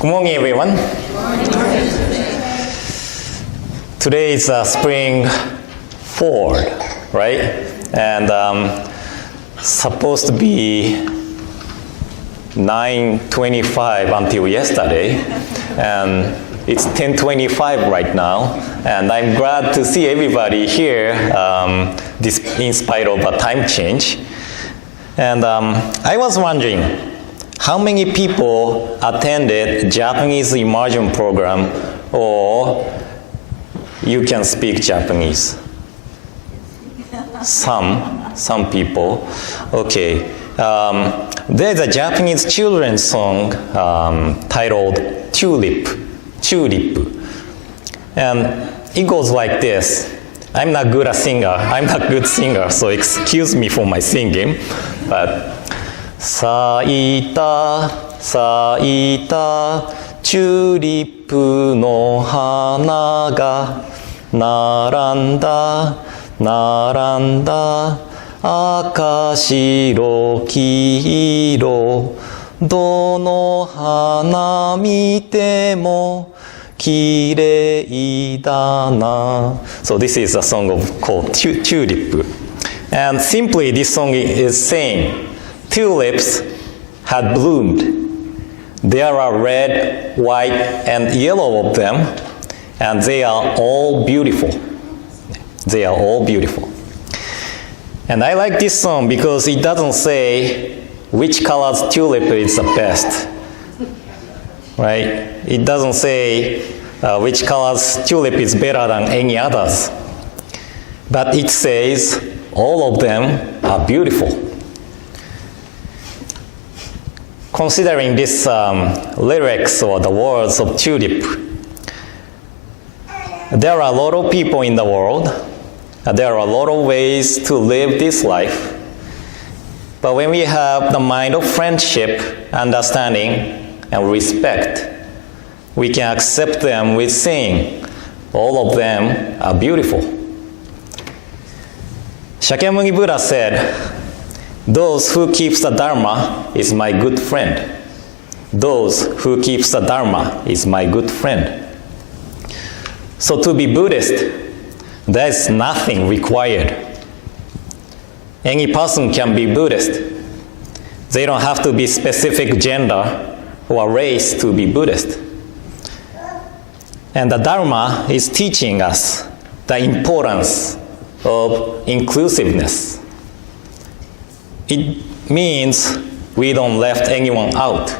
Good morning, everyone. Today is spring 4th, right? And supposed to be 9:25 until yesterday, and it's 10:25 right now. And I'm glad to see everybody here, in spite of a time change. And I was wondering, how many people attended Japanese immersion program, or you can speak Japanese? Some people. Okay. There's a Japanese children's song titled Tulip. And it goes like this. I'm not good singer, so excuse me for my singing, but 咲いたチューリップの花が並んだ赤白黄色どの花見ても綺麗だな. So this is a song called Tulip. And simply this song is saying, tulips had bloomed. There are red, white, and yellow of them, and they are all beautiful. They are all beautiful. And I like this song because it doesn't say which color's tulip is the best, right? It doesn't say which color's tulip is better than any others. But it says all of them are beautiful. Considering this lyrics or the words of Tulip, there are a lot of people in the world. There are a lot of ways to live this life. But when we have the mind of friendship, understanding, and respect, we can accept them with saying, all of them are beautiful. Shakyamuni Buddha said, those who keeps the Dharma is my good friend. Those who keeps the Dharma is my good friend. So to be Buddhist, there is nothing required. Any person can be Buddhist. They don't have to be specific gender or race to be Buddhist. And the Dharma is teaching us the importance of inclusiveness. It means we don't left anyone out.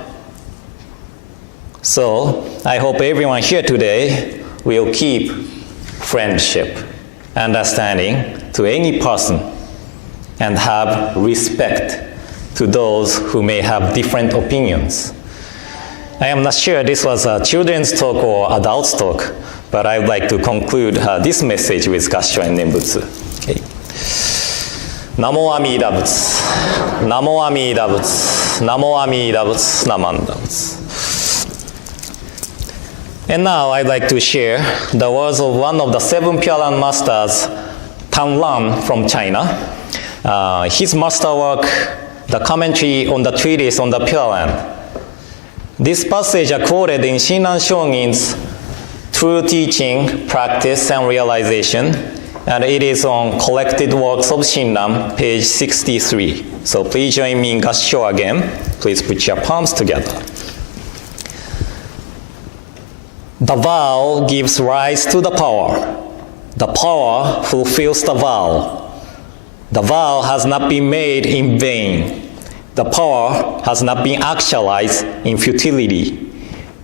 So I hope everyone here today will keep friendship, understanding to any person, and have respect to those who may have different opinions. I am not sure this was a children's talk or adult's talk, but I would like to conclude this message with Gassho and Nembutsu. Okay. Namo Amida Butsu, Namo Amida Butsu, Namo Amida Butsu, Namanda Butsu. And now I'd like to share the words of one of the 7 Pure Land masters, Tan Lan from China. His masterwork, the commentary on the treatise on the Pure Land. This passage are quoted in Shinran Shonin's True Teaching, Practice, and Realization, and it is on Collected Works of Shinran, page 63. So please join me in Gassho again. Please put your palms together. The vow gives rise to the power. The power fulfills the vow. The vow has not been made in vain. The power has not been actualized in futility.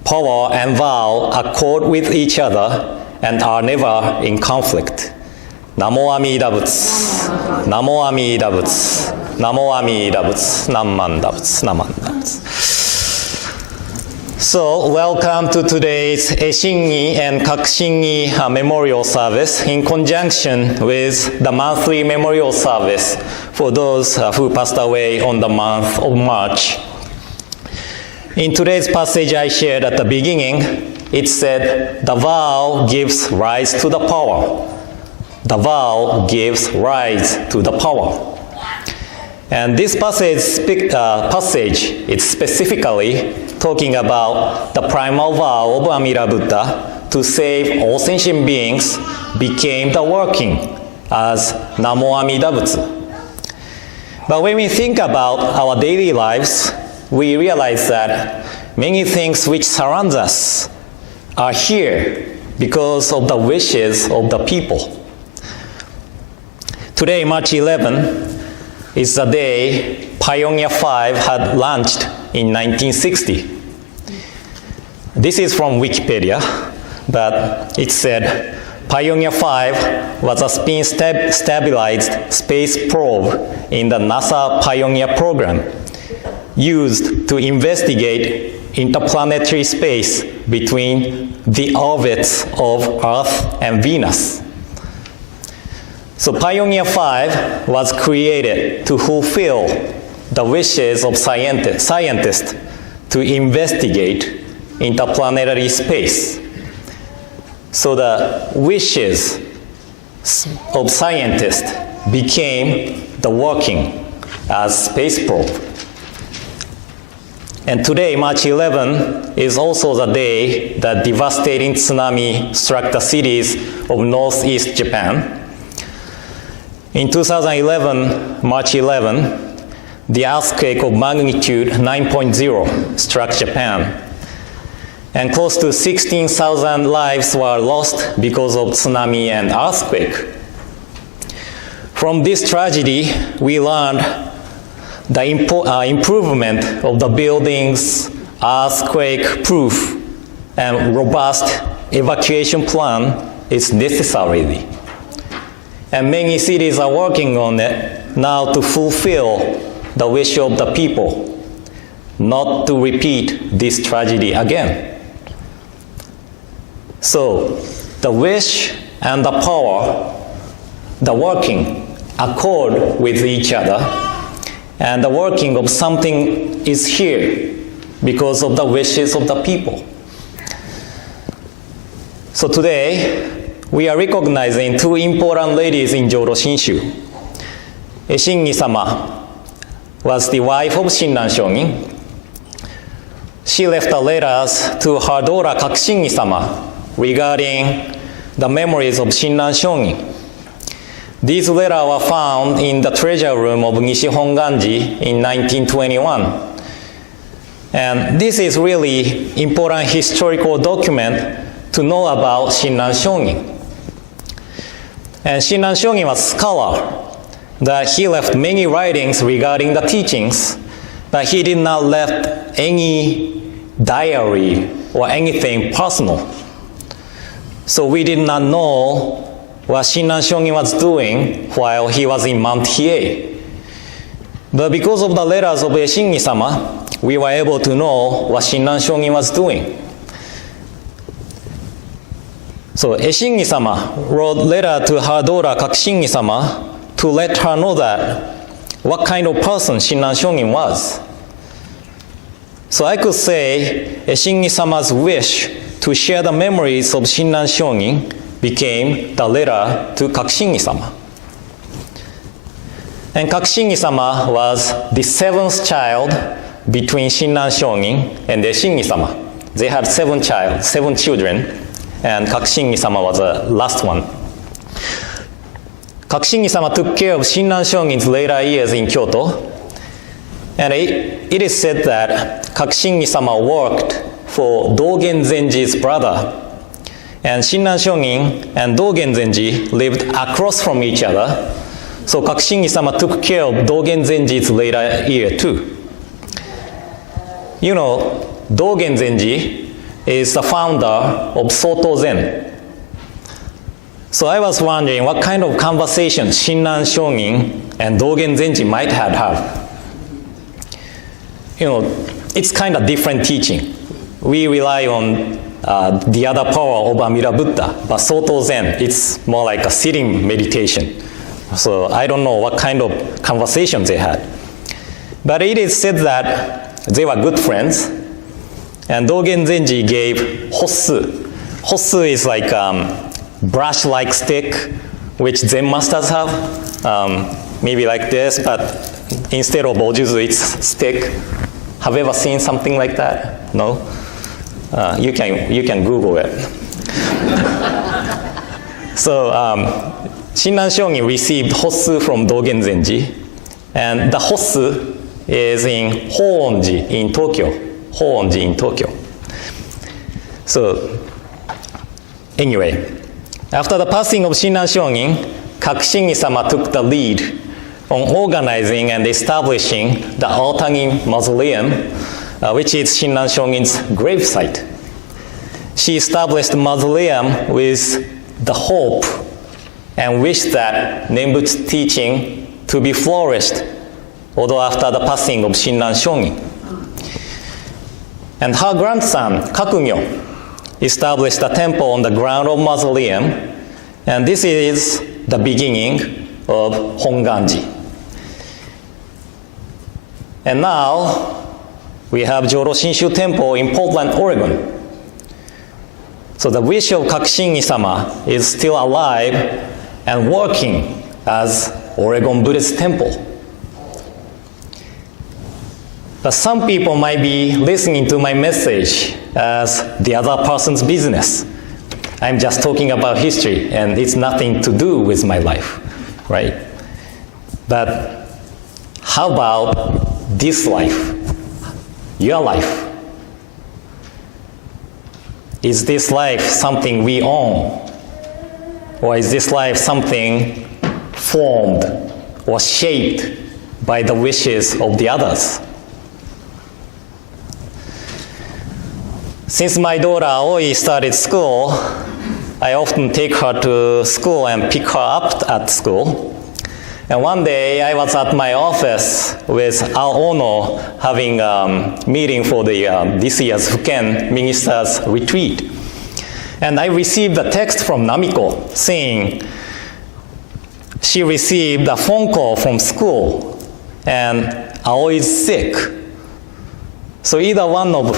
Power and vow accord with each other and are never in conflict. Namo Amida Butsu, Namo Amida Butsu, Namo Amida Butsu, Namanda Butsu, Namanda Butsu. So, welcome to today's Eshingi and Kakushingi memorial service in conjunction with the monthly memorial service for those who passed away on the month of March. In today's passage I shared at the beginning, it said, the vow gives rise to the power. The vow gives rise to the power. And this passage is specifically talking about the primal vow of Amida Buddha to save all sentient beings became the working as Namo Amida Butsu. But when we think about our daily lives, we realize that many things which surround us are here because of the wishes of the people. Today, March 11, is the day Pioneer 5 had launched in 1960. This is from Wikipedia, but it said Pioneer 5 was a spin-stabilized space probe in the NASA Pioneer program used to investigate interplanetary space between the orbits of Earth and Venus. So Pioneer 5 was created to fulfill the wishes of scientists to investigate interplanetary space. So the wishes of scientists became the working as space probe. And today, March 11, is also the day that devastating tsunami struck the cities of northeast Japan. In 2011, March 11, the earthquake of magnitude 9.0 struck Japan, and close to 16,000 lives were lost because of tsunami and earthquake. From this tragedy, we learned the improvement of the buildings, earthquake-proof, and robust evacuation plan is necessary. And many cities are working on it now to fulfill the wish of the people, not to repeat this tragedy again. So, the wish and the power, the working, accord with each other, and the working of something is here because of the wishes of the people. So today, we are recognizing two important ladies in Jodo Shinshu. Shingi-sama was the wife of Shinran Shonin. She left the letters to her daughter Kakushingi-sama regarding the memories of Shinran Shonin. These letters were found in the treasure room of Nishi Hongwanji in 1921. And this is really important historical document to know about Shinran Shonin. And Shinran Shonin was a scholar, that he left many writings regarding the teachings, but he did not left any diary or anything personal. So we did not know what Shinran Shonin was doing while he was in Mount Hiei. But because of the letters of Shingi-sama, we were able to know what Shinran Shonin was doing. So Shingi-sama wrote a letter to her daughter Kakushingi-sama to let her know that what kind of person Shinran Shonin was. So I could say Shingi-sama's wish to share the memories of Shinran Shonin became the letter to Kakushingi-sama. And Kakushingi-sama was the seventh child between Shinran Shonin and Shingi-sama. They had seven children. And Kakushingi-sama was the last one. Kakushingi-sama took care of Shinran Shonin's later years in Kyoto. And it is said that Kakushingi-sama worked for Dogen Zenji's brother. And Shinran Shonin and Dogen Zenji lived across from each other. So Kakushingi-sama took care of Dogen Zenji's later year too. You know, Dogen Zenji is the founder of Soto Zen. So I was wondering what kind of conversation Shinran Shonin and Dogen Zenji might have. You know, it's kind of different teaching. We rely on the other power of Amida Buddha, but Soto Zen, it's more like a sitting meditation. So I don't know what kind of conversations they had. But it is said that they were good friends. And Dogen Zenji gave hossu. Hossu is like brush-like stick, which Zen masters have. Maybe like this, but instead of bojuzu, it's stick. Have you ever seen something like that? No? You can Google it. So, Shinran Shonin received Hossu from Dogen Zenji, and the Hossu is in Hongwanji in Tokyo. Hongwanji in Tokyo. So, anyway, after the passing of Shinran Shonin, Kakushingi-sama took the lead on organizing and establishing the Aotani Mausoleum, which is Shinran Shonin's gravesite. She established the mausoleum with the hope and wish that Nembutsu teaching to be flourished, although after the passing of Shinran Shonin. And her grandson, Kakugyo, established a temple on the ground of mausoleum, and this is the beginning of Hongwanji. And now we have Jodo Shinshu Temple in Portland, Oregon. So the wish of Kakushingi-sama is still alive and working as Oregon Buddhist Temple. But some people might be listening to my message as the other person's business. I'm just talking about history and it's nothing to do with my life, right? But how about this life, your life? Is this life something we own? Or is this life something formed or shaped by the wishes of the others? Since my daughter Aoi started school, I often take her to school and pick her up at school. And one day I was at my office with our owner having a meeting for this year's Fuken Ministers Retreat. And I received a text from Namiko saying she received a phone call from school and Aoi is sick. So either one of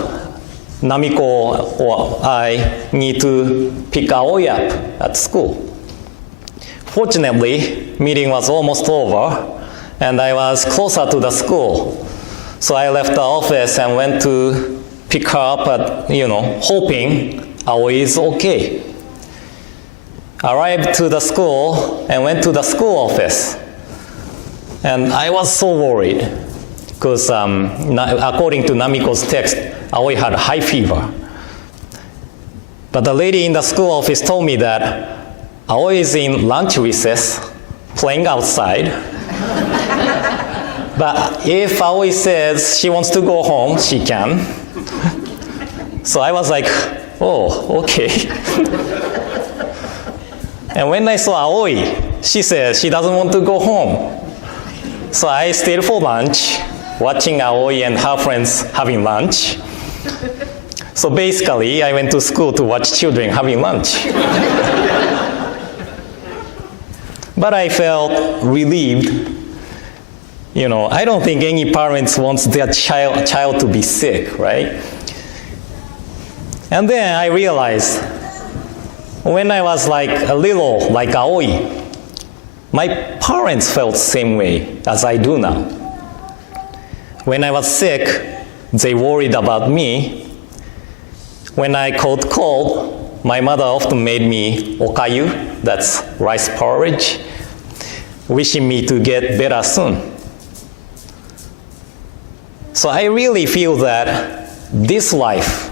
Namiko or I need to pick Aoi up at school. Fortunately, meeting was almost over, and I was closer to the school. So I left the office and went to pick her up at, hoping Aoi is okay. Arrived to the school and went to the school office. And I was so worried, because according to Namiko's text, Aoi had high fever. But the lady in the school office told me that Aoi is in lunch recess, playing outside. But if Aoi says she wants to go home, she can. So I was like, oh, okay. And when I saw Aoi, she said she doesn't want to go home. So I stayed for lunch, watching Aoi and her friends having lunch. So basically, I went to school to watch children having lunch. But I felt relieved. I don't think any parents wants their child to be sick, right? And then I realized, when I was a little like Aoi, my parents felt the same way as I do now. When I was sick, they worried about me. When I caught cold, my mother often made me okayu, that's rice porridge, wishing me to get better soon. So I really feel that this life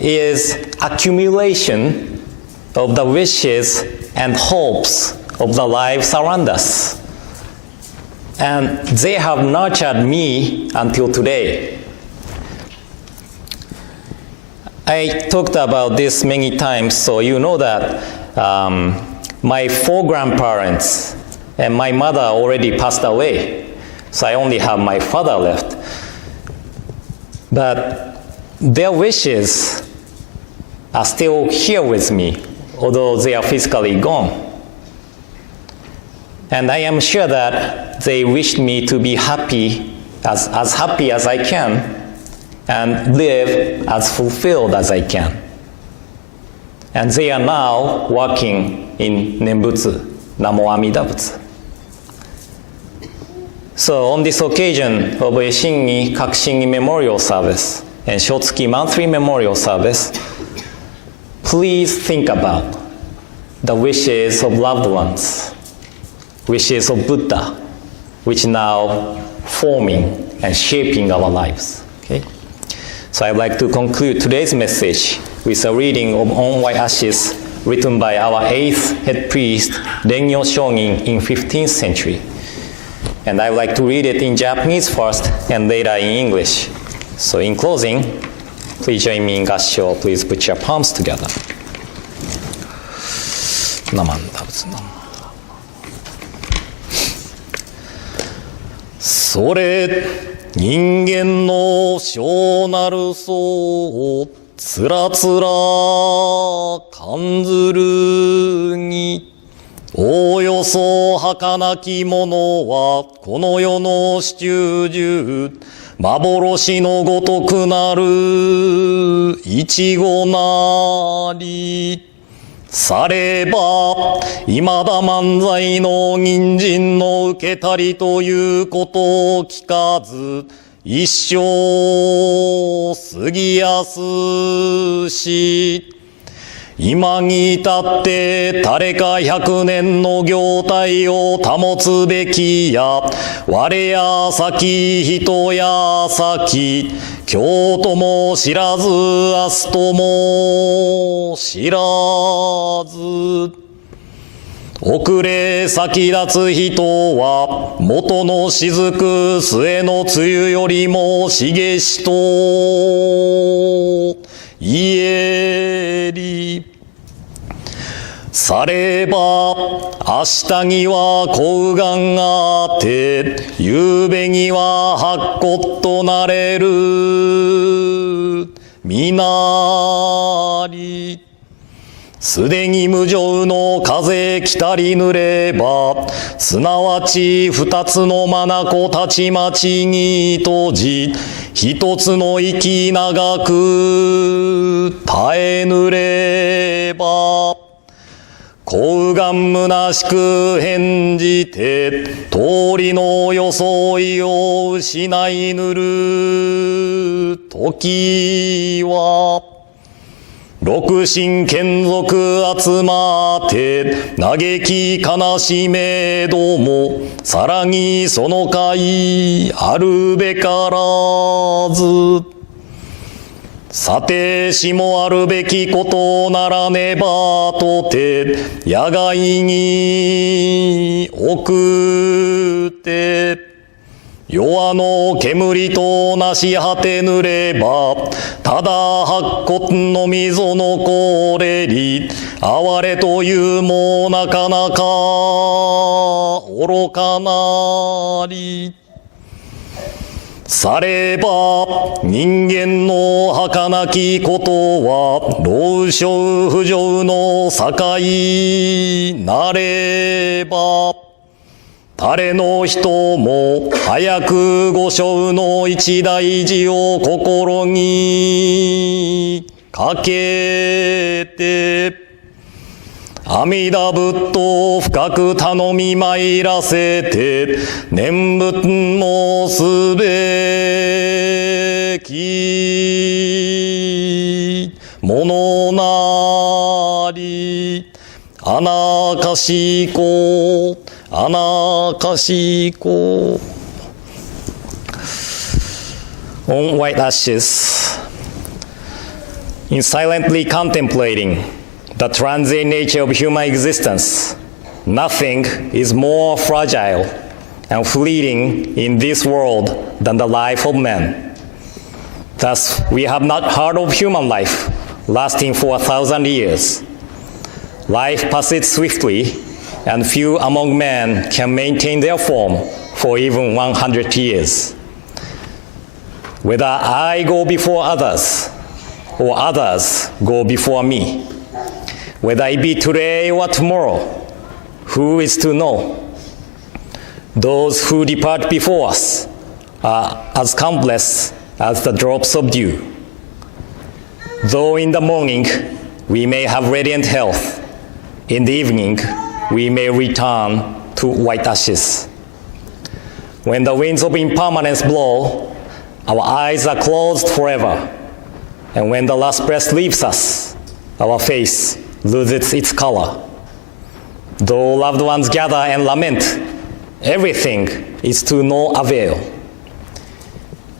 is accumulation of the wishes and hopes of the lives around us. And they have nurtured me until today. I talked about this many times, so you know that my 4 grandparents and my mother already passed away. So I only have my father left. But their wishes are still here with me, although they are physically gone. And I am sure that they wished me to be happy, as happy as I can, and live as fulfilled as I can. And they are now working in Nembutsu, Namo Amida Butsu. So on this occasion of a Shingi Kakushingi Memorial Service and Shotsuki Monthly Memorial Service, please think about the wishes of loved ones, wishes of Buddha, which now forming and shaping our lives. Okay? So I'd like to conclude today's message with a reading of On White Ashes written by our 8th head priest, Rengyo Shogin, in 15th century. And I'd like to read it in Japanese first and later in English. So in closing, please join me in Gassho. Please put your palms together. Namanda. それ人間の小なる相をつらつら感ずるにおおよそ儚きものはこの世の始終中幻のごとくなるいちごなりされば未だ漫才の人参の受けたりということを聞かず一生過ぎやすし今に至って誰か100年の業態を保つべきや我や先人や先今日とも知らず明日とも知らず遅れ先立つ人は元の雫末の梅雨よりも茂しと言えりされば明日には小がんがあって夕べには白骨となれるみなりすでに無常の風来たり濡ればすなわち二つの眼たちまちに閉じ一つの息長く耐えぬれば幸願虚しく返じて通りの装いを失いぬる時は六神眷属集まって嘆き悲しめどもさらにその会あるべからずさてしもあるべきことならねばとて野外に送って弱の煙となし果てぬればただ白骨の溝のこれり哀れというもなかなか愚かなりされば人間の儚きことは老少不浄の境なれば誰の人も早く五生の一大事を心にかけて阿弥陀仏と深く頼み参らせて念仏もすべきものなりあなかしこあなかしこ On white ashes in silently contemplating the transient nature of human existence, nothing is more fragile and fleeting in this world than the life of man. Thus, we have not heard of human life lasting for 1,000 years. Life passes swiftly, and few among men can maintain their form for even 100 years. Whether I go before others, or others go before me, whether it be today or tomorrow, who is to know? Those who depart before us are as countless as the drops of dew. Though in the morning we may have radiant health, in the evening we may return to white ashes. When the winds of impermanence blow, our eyes are closed forever. And when the last breath leaves us, our face loses its color. Though loved ones gather and lament, everything is to no avail.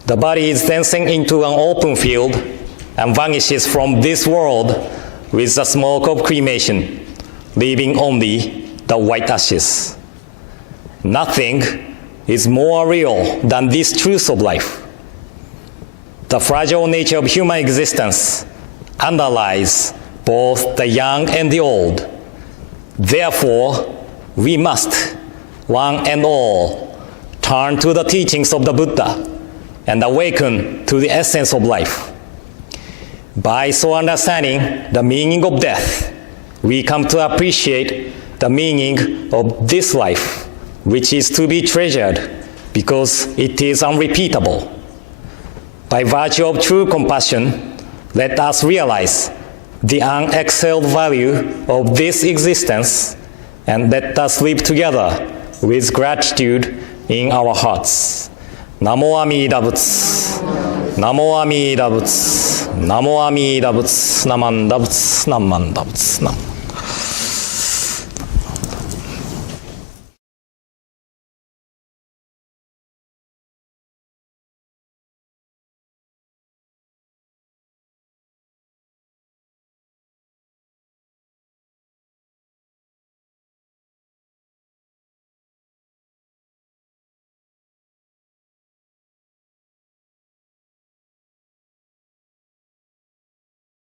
The body is dancing into an open field and vanishes from this world with the smoke of cremation, leaving only the white ashes. Nothing is more real than this truth of life. The fragile nature of human existence underlies both the young and the old. Therefore, we must, one and all, turn to the teachings of the Buddha and awaken to the essence of life. By so understanding the meaning of death, we come to appreciate the meaning of this life, which is to be treasured because it is unrepeatable. By virtue of true compassion, let us realize the unexcelled value of this existence, and let us live together with gratitude in our hearts. Namo Amida Butsu. Namo Amida Butsu. Namo Amida Butsu. Namanda Butsu. Namanda Butsu. Nam.